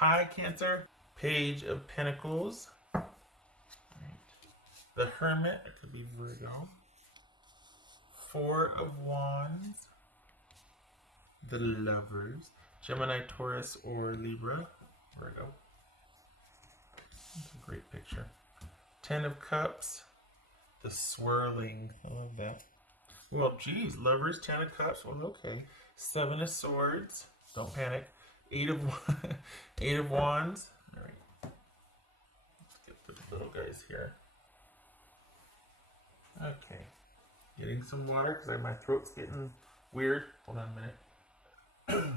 Hi, Cancer. Page of Pentacles. Right. The Hermit. It could be Virgo. Four of Wands. The Lovers. Gemini, Taurus, or Libra. Virgo. That's a great picture. Ten of Cups. The Swirling. I love that. Well, geez. Lovers, Ten of Cups. Well, okay. Seven of Swords. Don't panic. Eight of Wands. All right. Let's get the little guys here. Okay. Getting some water because my throat's getting weird. Hold on a minute.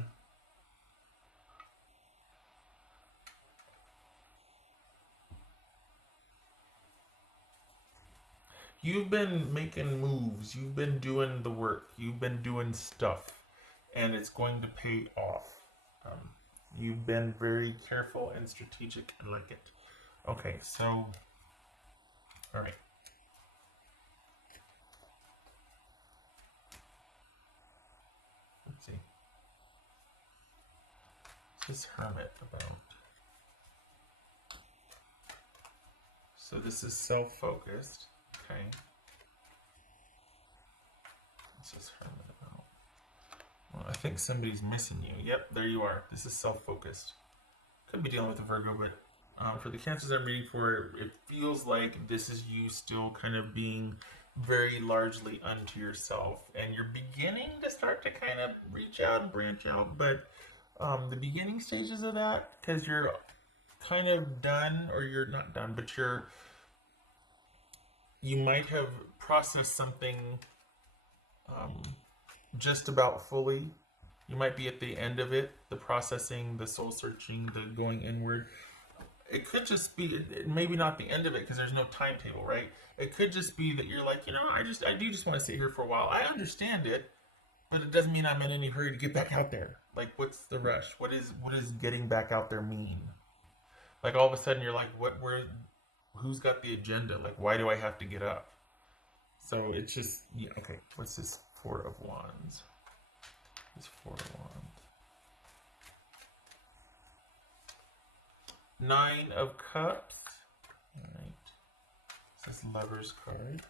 You've been making moves. You've been doing the work. You've been doing stuff. And it's going to pay off. You've been very careful and strategic. I like it. Okay, so, all right. Let's see. What's this Hermit about? So this is self-focused. Okay. What's this Hermit about? Well, I think somebody's missing you. Yep, there you are. This is self-focused. Could be dealing with a Virgo, but for the Cancers I'm reading for, it feels like this is you still kind of being very largely unto yourself. And you're beginning to start to kind of reach out and branch out. But the beginning stages of that, because you're kind of done, or you're not done, but you might have processed something just about fully. You might be at the end of it, the processing, the soul searching, the going inward. It could just be, maybe not the end of it because there's no timetable, right? It could just be that you're like, I do just want to sit here for a while. I understand it, but it doesn't mean I'm in any hurry to get back out there. Like, what's the rush? What is getting back out there mean? Like, all of a sudden you're like, who's got the agenda? Like, why do I have to get up? So it's just, yeah, okay. What's this Four of Wands? This Four of Wands. Nine of Cups. All right. This Lover's card.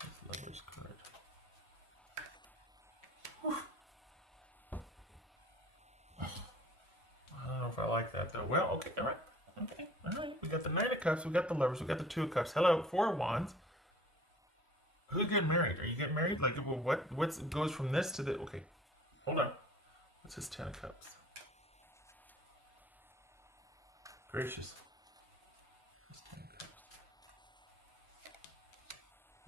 This Lover's card. Whew. I don't know if I like that though. Well, okay, all right. Okay, all right. We got the Nine of Cups. We got the Lovers. We got the Two of Cups. Hello, Four of Wands. Who's getting married? Are you getting married? Like, what goes from this to the? Okay, hold on. What's this Ten of Cups? Gracious. This Ten of Cups.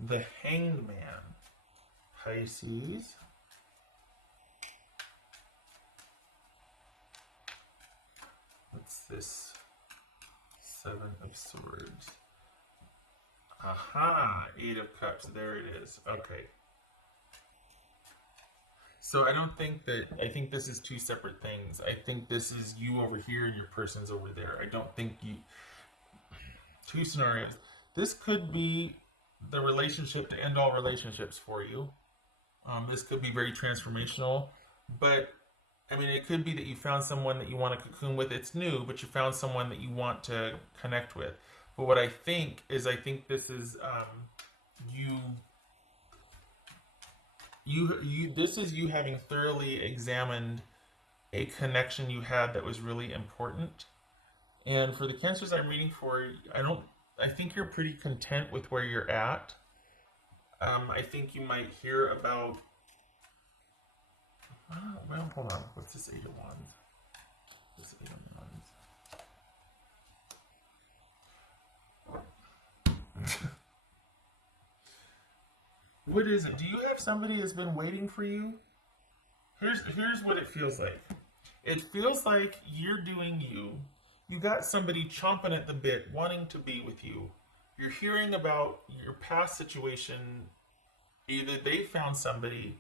The Hanged Man. Pisces. What's this? Seven of Swords. Aha! Eight of Cups. There it is. Okay. So I think this is two separate things. I think this is you over here and your person's over there. I don't think two scenarios. This could be the relationship to end all relationships for you. This could be very transformational, but I mean, it could be that you found someone that you want to cocoon with. It's new, but you found someone that you want to connect with. But what I think this is this is you having thoroughly examined a connection you had that was really important. And for the Cancers I'm reading for, I think you're pretty content with where you're at. I think you might hear about well, hold on. What's this Eight of Wands? This Eight of Wands. What is it? Do you have somebody that's been waiting for you? Here's what it feels like. It feels like you're doing you. You got somebody chomping at the bit, wanting to be with you. You're hearing about your past situation. Either they found somebody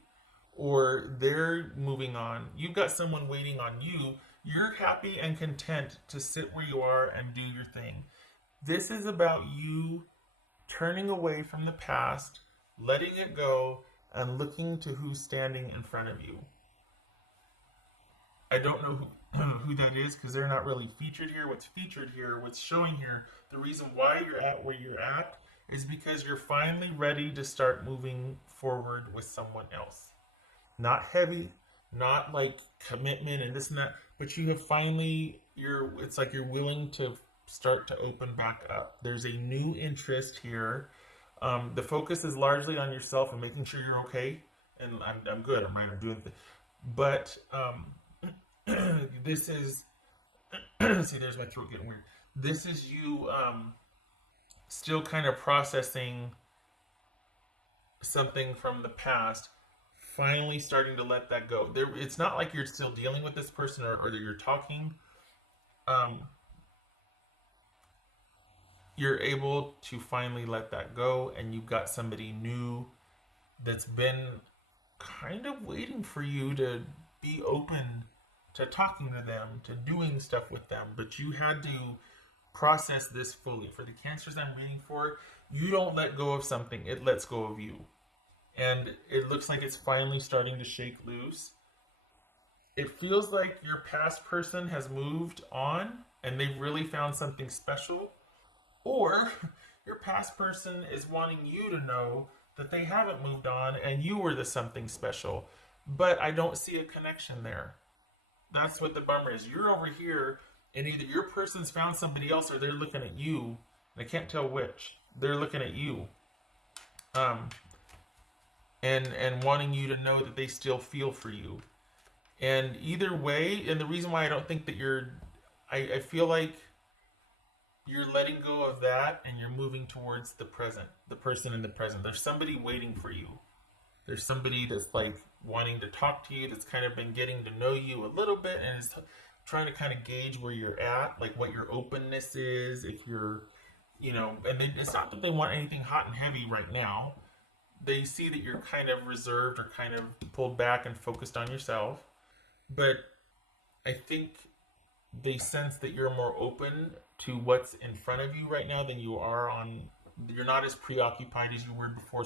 or they're moving on. You've got someone waiting on you. You're happy and content to sit where you are and do your thing. This is about you turning away from the past, letting it go, and looking to who's standing in front of you. I don't know who that is because they're not really featured here. What's featured here, what's showing here, the reason why you're at where you're at is because you're finally ready to start moving forward with someone else. Not heavy, not like commitment and this and that, but you have finally, it's like you're willing to start to open back up. There's a new interest here. The focus is largely on yourself and making sure you're okay. And I'm good. I'm doing it. But this is see, there's my throat getting weird. This is you still kind of processing something from the past, finally starting to let that go. It's not like you're still dealing with this person or that you're talking. Um, you're able to finally let that go, and you've got somebody new that's been kind of waiting for you to be open to talking to them, to doing stuff with them, but you had to process this fully. For the cancers I'm reading for, you don't let go of something, it lets go of you. And it looks like it's finally starting to shake loose. It feels like your past person has moved on and they've really found something special, or your past person is wanting you to know that they haven't moved on and you were the something special. But I don't see a connection there. That's what the bummer is. You're over here, and either your person's found somebody else or they're looking at you. And I can't tell which. They're looking at you. And wanting you to know that they still feel for you. And either way, and the reason why I don't think that I feel like you're letting go of that and you're moving towards the present, the person in the present. There's somebody waiting for you. There's somebody that's like wanting to talk to you, that's kind of been getting to know you a little bit and is trying to kind of gauge where you're at, like what your openness is, if you're, and it's not that they want anything hot and heavy right now. They see that you're kind of reserved or kind of pulled back and focused on yourself. But I think they sense that you're more open to what's in front of you right now than you are you're not as preoccupied as you were before.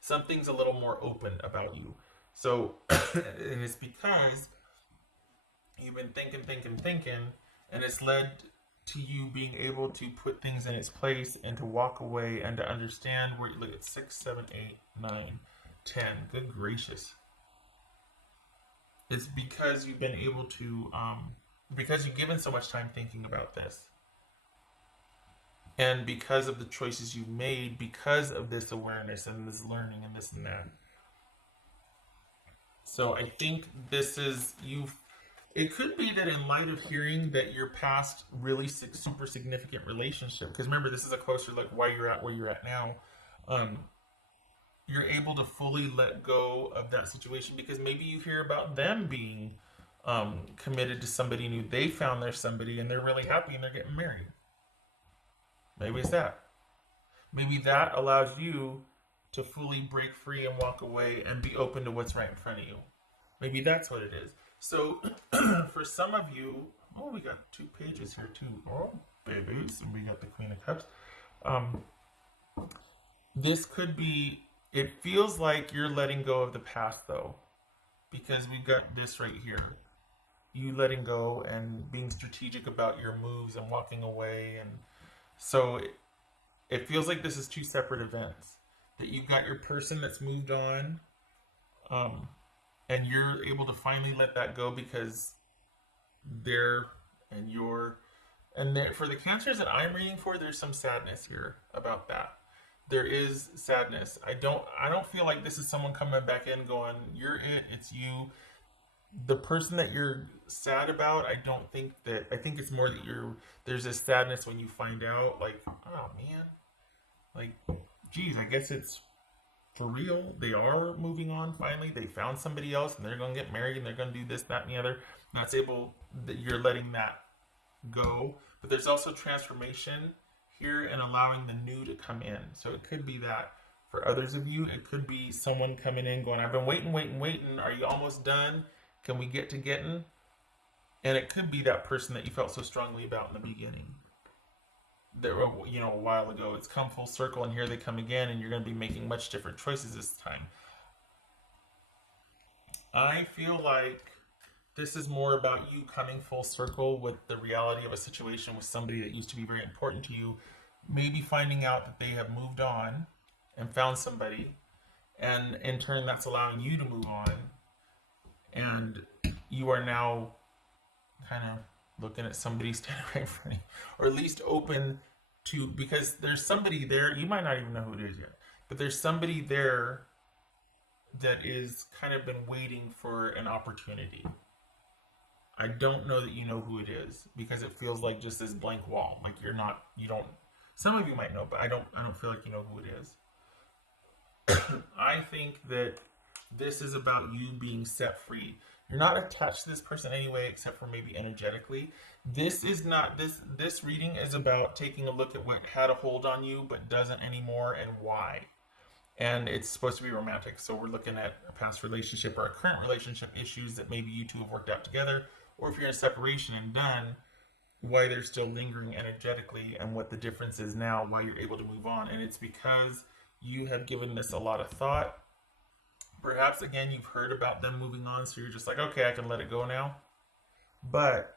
Something's a little more open about you. So, and it's because you've been thinking, and it's led to you being able to put things in its place and to walk away and to understand where you look at 6, 7, 8, 9, 10. Good gracious. It's because you've been able to, because you've given so much time thinking about this. And because of the choices you've made, because of this awareness and this learning and this and that. So I think it could be that in light of hearing that your past really super significant relationship, because remember, this is a closer look why you're at where you're at now, you're able to fully let go of that situation because maybe you hear about them being committed to somebody new. They found their somebody and they're really happy and they're getting married. Maybe it's that. Maybe that allows you to fully break free and walk away and be open to what's right in front of you. Maybe that's what it is. So for some of you, we got 2 pages here too. Oh, babies. And we got the Queen of Cups. This could be, it feels like you're letting go of the past though, because we've got this right here. You letting go and being strategic about your moves and walking away. And so it feels like this is 2 separate events. That you've got your person that's moved on, and you're able to finally let that go because they're and you're, and for the cancers that I'm reading for, there's some sadness here about that. There is sadness. I don't feel like this is someone coming back in going, you're it, it's you. The person that you're sad about, I think it's more that there's this sadness when you find out, like, oh man, like, geez, I guess it's for real. They are moving on finally. They found somebody else and they're going to get married and they're going to do this, that, and the other. That you're letting that go. But there's also transformation here and allowing the new to come in. So it could be that. For others of you, it could be someone coming in going, I've been waiting. Are you almost done? Can we get to getting? And it could be that person that you felt so strongly about in the beginning. A while ago. It's come full circle and here they come again, and you're going to be making much different choices this time. I feel like This is more about you coming full circle with the reality of a situation with somebody that used to be very important to you, maybe finding out that they have moved on and found somebody, and in turn that's allowing you to move on, and you are now kind of looking at somebody standing right in front of you, or at least open to, because there's somebody there, you might not even know who it is yet, but there's somebody there that is kind of been waiting for an opportunity. I don't know that you know who it is, because it feels like just this blank wall. Like you don't, some of you might know, but I don't feel like you know who it is. I think that this is about you being set free. You're not attached to this person anyway, except for maybe energetically. This is not, this reading is about taking a look at what had a hold on you but doesn't anymore, and why. And it's supposed to be romantic, so we're looking at a past relationship or a current relationship issues that maybe you two have worked out together, or if you're in a separation and done, why they're still lingering energetically and what the difference is now, why you're able to move on. And it's because you have given this a lot of thought. Perhaps, again, you've heard about them moving on, so you're just like, okay, I can let it go now. But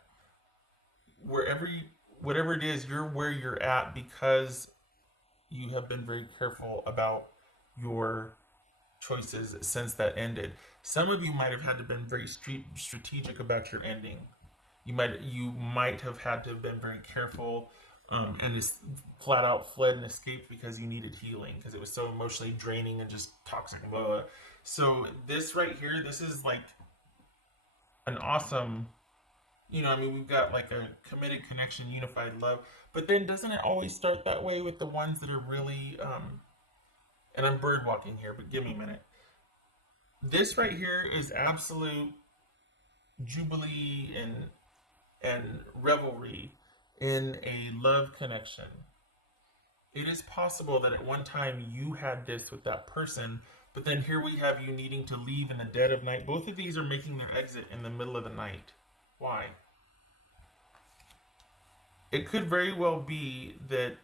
whatever it is, you're where you're at because you have been very careful about your choices since that ended. Some of you might have had to been very strategic about your ending. You might have had to have been very careful, and just flat out fled and escaped because you needed healing, because it was so emotionally draining and just toxic. Blah, blah. So this right here, this is like an awesome, we've got like a committed connection, unified love. But then doesn't it always start that way with the ones that are really, and I'm bird walking here, but give me a minute. This right here is absolute jubilee and revelry in a love connection. It is possible that at one time you had this with that person, but then here we have you needing to leave in the dead of night. Both of these are making their exit in the middle of the night. Why? It could very well be that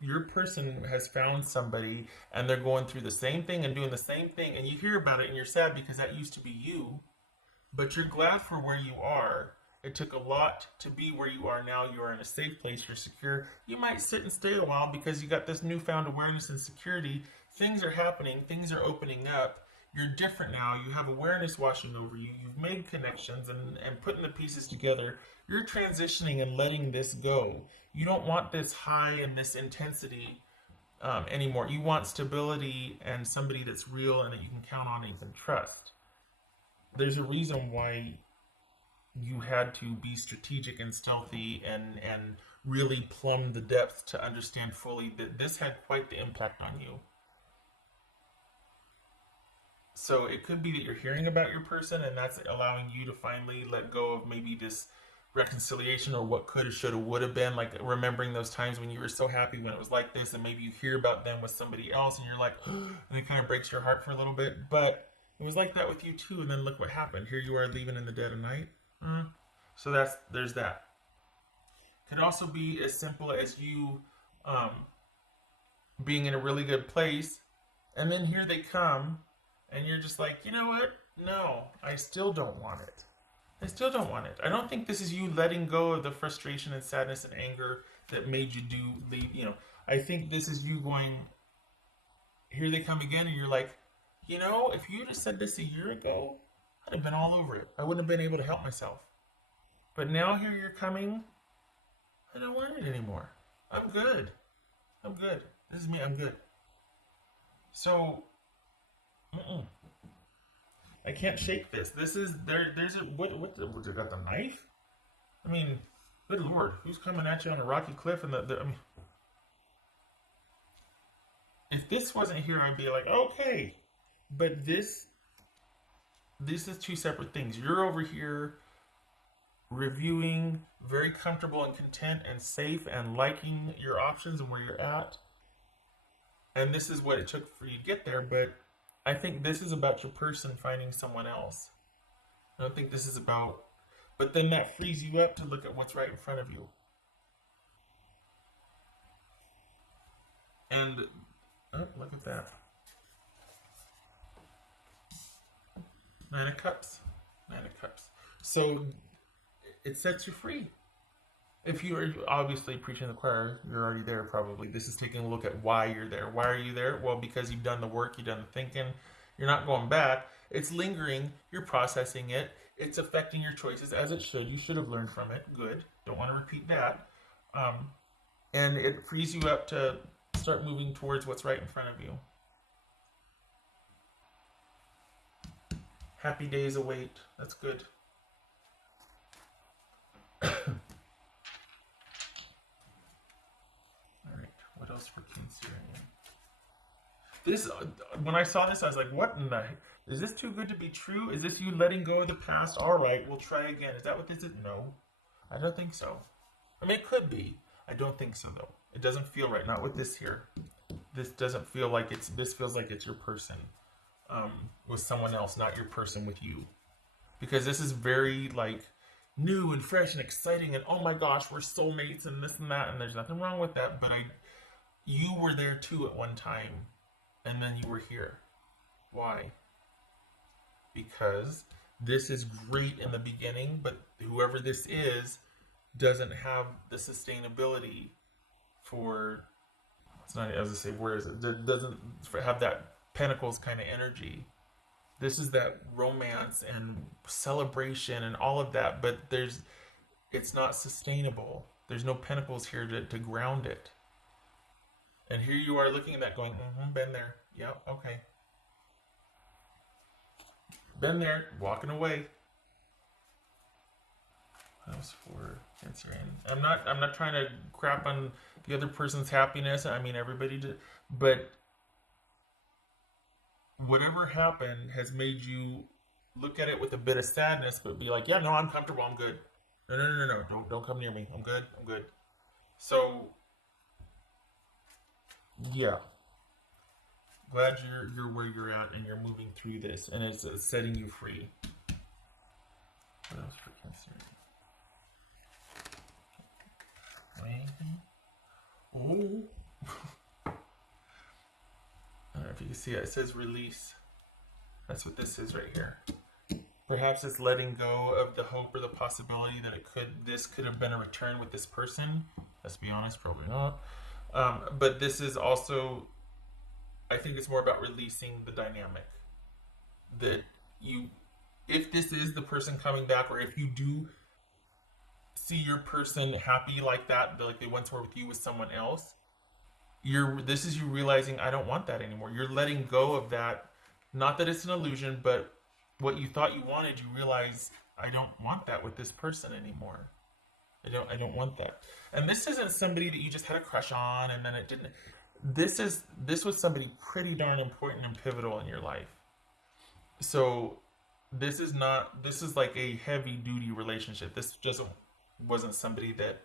your person has found somebody and they're going through the same thing and doing the same thing, and you hear about it and you're sad because that used to be you, but you're glad for where you are. It took a lot to be where you are now. You are in a safe place. You're secure. You might sit and stay a while because you got this newfound awareness and security. Things are happening. Things are opening up. You're different now. You have awareness washing over you. You've made connections and putting the pieces together. You're transitioning and letting this go. You don't want this high and this intensity anymore. You want stability and somebody that's real and that you can count on and you can trust. There's a reason why you had to be strategic and stealthy and really plumb the depths to understand fully that this had quite the impact on you. So it could be that you're hearing about your person and that's allowing you to finally let go of maybe this reconciliation or what could have, should have, would have been, like remembering those times when you were so happy when it was like this, and maybe you hear about them with somebody else and you're like, and it kind of breaks your heart for a little bit, but it was like that with you too, and then look what happened. Here you are leaving in the dead of night. So there's that. Could also be as simple as you being in a really good place, and then here they come, and you're just like, you know what? No, I still don't want it. I still don't want it. I don't think this is you letting go of the frustration and sadness and anger that made you leave. I think this is you going, here they come again, and you're like, if you just said this a year ago, I'd have been all over it. I wouldn't have been able to help myself. But now here you're coming, I don't want it anymore. I'm good. This is me, I'm good. So, I can't shake this. This is, there's a, what they got the knife? I mean, good Lord, who's coming at you on a rocky cliff and if this wasn't here, I'd be like, okay. But this is two separate things. You're over here reviewing, very comfortable and content and safe and liking your options and where you're at. And this is what it took for you to get there, but I think this is about your person finding someone else. I don't think this is about, but then that frees you up to look at what's right in front of you. And, look at that. 9 of Cups. So it sets you free. If you are obviously preaching the choir, you're already there probably. This is taking a look at why you're there. Why are you there? Well, because you've done the work, you've done the thinking. You're not going back. It's lingering. You're processing it. It's affecting your choices as it should. You should have learned from it. Good. Don't want to repeat that. Um, and it frees you up to start moving towards what's right in front of you. Happy days await. That's good. All right. What else for Cancerian? This, when I saw this, I was like, "What in the? Is this too good to be true? Is this you letting go of the past? All right, we'll try again. Is that what this is? No, I don't think so. I mean, it could be. I don't think so though. It doesn't feel right. Not with this here. This doesn't feel like it's. This feels like it's your person, with someone else, not your person with you, because this is very like new and fresh and exciting and oh my gosh, we're soulmates and this and that, and there's nothing wrong with that. But you were there too at one time, and then you were here. Why? Because this is great in the beginning, but whoever this is doesn't have the sustainability for, it's not, as I say, where is it? It doesn't have that Pentacles kind of energy. This is that romance and celebration and all of that, but it's not sustainable. There's no Pentacles here to ground it. And here you are looking at that going, been there. Yep, okay. Been there, walking away. What else for Cancer? I'm not trying to crap on the other person's happiness. I mean, everybody did, but whatever happened has made you look at it with a bit of sadness, but be like, yeah, no, I'm comfortable, I'm good. No, don't come near me. I'm good. So, yeah, glad you're where you're at and you're moving through this, and it's setting you free. What else for Cancer? Oh. I don't know if you can see it. It says release. That's what this is right here. Perhaps it's letting go of the hope or the possibility that this could have been a return with this person. Let's be honest, probably not. But this is also, I think it's more about releasing the dynamic. That if this is the person coming back, or if you do see your person happy like that, like they once were with you with someone else, this is you realizing, I don't want that anymore. You're letting go of that. Not that it's an illusion, but what you thought you wanted, you realize, I don't want that with this person anymore. I don't want that. And this isn't somebody that you just had a crush on and then it didn't. This was somebody pretty darn important and pivotal in your life. So this is like a heavy duty relationship. This just wasn't somebody that,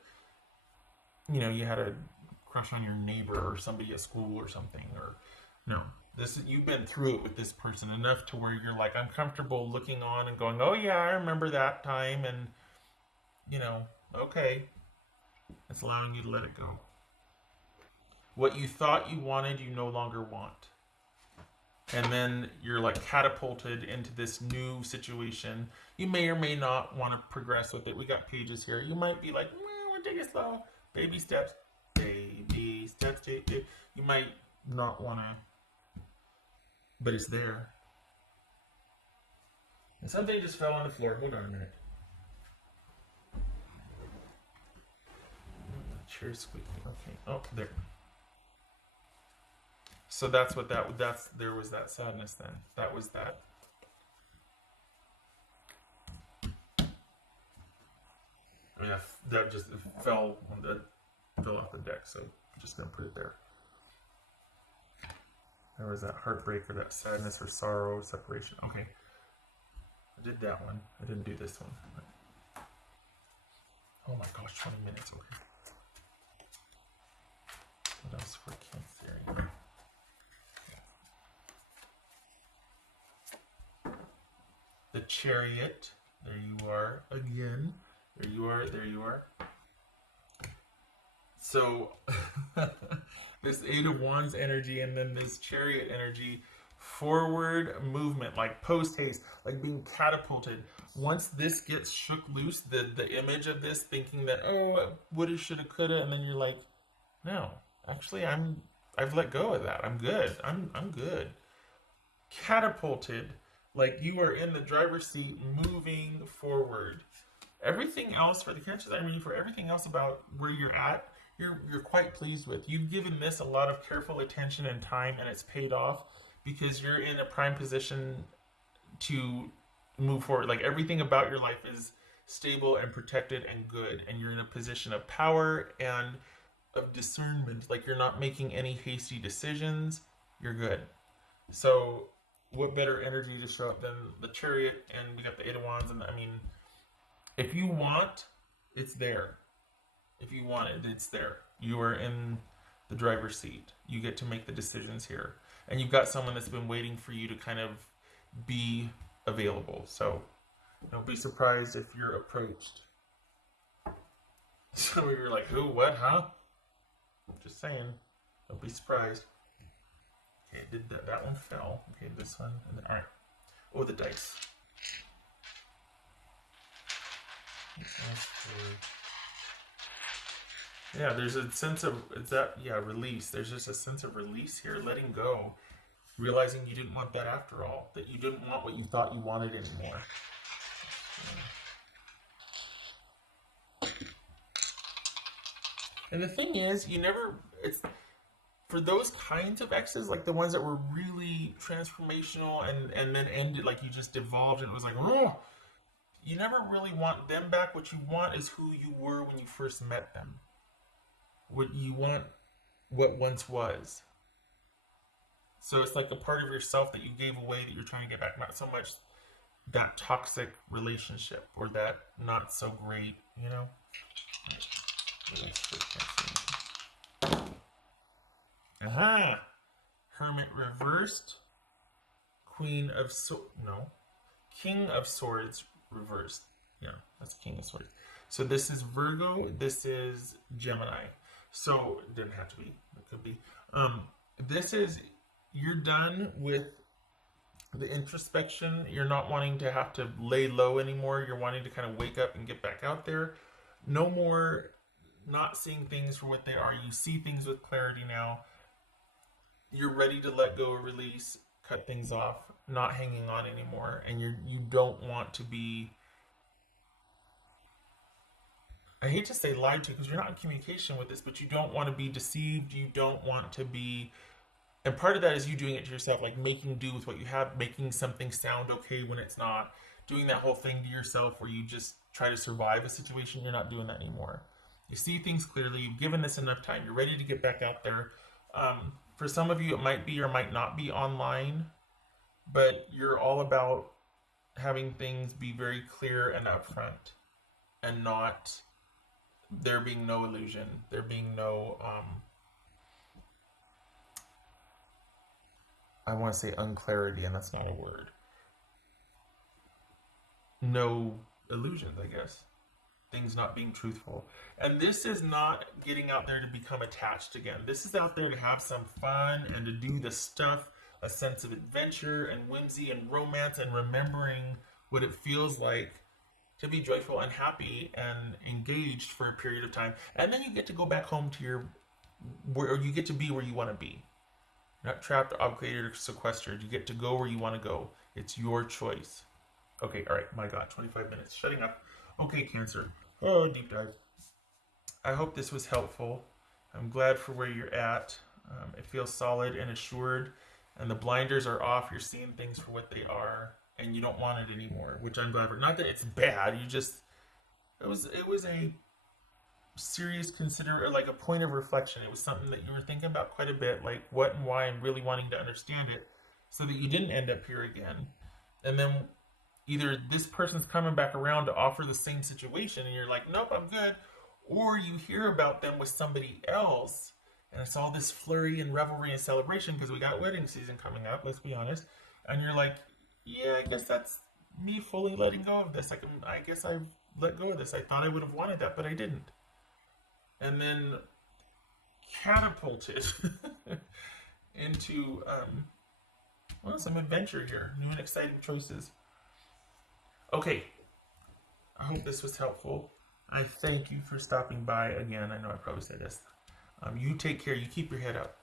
you had a crush on your neighbor or somebody at school or something, or no. You've been through it with this person enough to where you're like, I'm comfortable looking on and going, oh yeah, I remember that time, and okay. It's allowing you to let it go. What you thought you wanted, you no longer want. And then you're like catapulted into this new situation. You may or may not want to progress with it. We got pages here. You might be like, we'll take it slow. Baby steps. Baby steps. You might not want to, but it's there. And something just fell on the floor. Hold on a minute. Chair's squeaking. Okay. Oh, there. So that's what there was that sadness then. That was that. Yeah, that just fell off the deck, so I'm just gonna put it there. There was that heartbreak or that sadness or sorrow, separation. Okay. I did that one. I didn't do this one. Oh my gosh, 20 minutes. Okay. What else for Cancer? The Chariot. There you are again. There you are. So this Eight of Wands energy and then this Chariot energy forward movement, like post haste, like being catapulted. Once this gets shook loose, the image of this thinking that, oh, woulda, shoulda, coulda, and then you're like, no, actually I've let go of that. I'm good. I'm good. Catapulted, like you are in the driver's seat moving forward. Everything else for the characters I'm reading for, everything else about where you're at, you're quite pleased with. You've given this a lot of careful attention and time, and it's paid off because you're in a prime position to move forward. Like everything about your life is stable and protected and good, and you're in a position of power and of discernment. Like you're not making any hasty decisions. You're good. So, what better energy to show up than the Chariot? And we got the Eight of Wands, and I mean, if you want, it's there. If you want it, it's there. You are in the driver's seat. You get to make the decisions here. And you've got someone that's been waiting for you to kind of be available. So don't be surprised if you're approached. So you're like, who, what, huh? Just saying. Don't be surprised. Okay, did that one fell. Okay, this one. And then, all right. Oh, the dice. Yeah, there's a sense of, release. There's just a sense of release here, letting go. Realizing you didn't want that after all. That you didn't want what you thought you wanted anymore. And the thing is, it's for those kinds of exes, like the ones that were really transformational and then ended, like you just devolved and it was like, oh, you never really want them back. What you want is who you were when you first met them. What you want, what once was. So it's like a part of yourself that you gave away that you're trying to get back. Not so much that toxic relationship or that not so great, you know? Aha! Hermit reversed. King of Swords reversed. Yeah, that's King of Swords. So this is Virgo. This is Gemini. So it didn't have to be. It could be. This is, you're done with the introspection. You're not wanting to have to lay low anymore. You're wanting to kind of wake up and get back out there. No more not seeing things for what they are. You see things with clarity now. You're ready to let go, release, cut things off, not hanging on anymore. And you don't want to be, I hate to say lied to because you're not in communication with this, but you don't want to be deceived. You don't want to be, and part of that is you doing it to yourself, like making do with what you have, making something sound okay when it's not, doing that whole thing to yourself where you just try to survive a situation. You're not doing that anymore. You see things clearly. You've given this enough time. You're ready to get back out there. For some of you, it might be or might not be online, but you're all about having things be very clear and upfront and not there being no illusion, there being no, I want to say unclarity, and that's not a word. No illusions, I guess. Things not being truthful. And this is not getting out there to become attached again. This is out there to have some fun and to do the stuff, a sense of adventure and whimsy and romance and remembering what it feels like to be joyful and happy and engaged for a period of time. And then you get to go back home to where you get to be where you want to be. You're not trapped, obligated, or sequestered. You get to go where you want to go. It's your choice. Okay, all right, my God, 25 minutes. Shutting up. Okay, Cancer. Oh, deep dive. I hope this was helpful. I'm glad for where you're at. It feels solid and assured, and the blinders are off. You're seeing things for what they are, and you don't want it anymore, which I'm glad for. Not that it's bad. It was a serious like a point of reflection. It was something that you were thinking about quite a bit, like what and why, and really wanting to understand it, so that you didn't end up here again. And then either this person's coming back around to offer the same situation and you're like, nope, I'm good. Or you hear about them with somebody else and it's all this flurry and revelry and celebration because we got wedding season coming up, let's be honest. And you're like, yeah, I guess that's me fully letting go of this. I guess I've let go of this. I thought I would have wanted that, but I didn't. And then catapulted into Well, some adventure here. New and exciting choices. Okay. I hope this was helpful. I thank you for stopping by again. I know I probably said this. You take care. You keep your head up.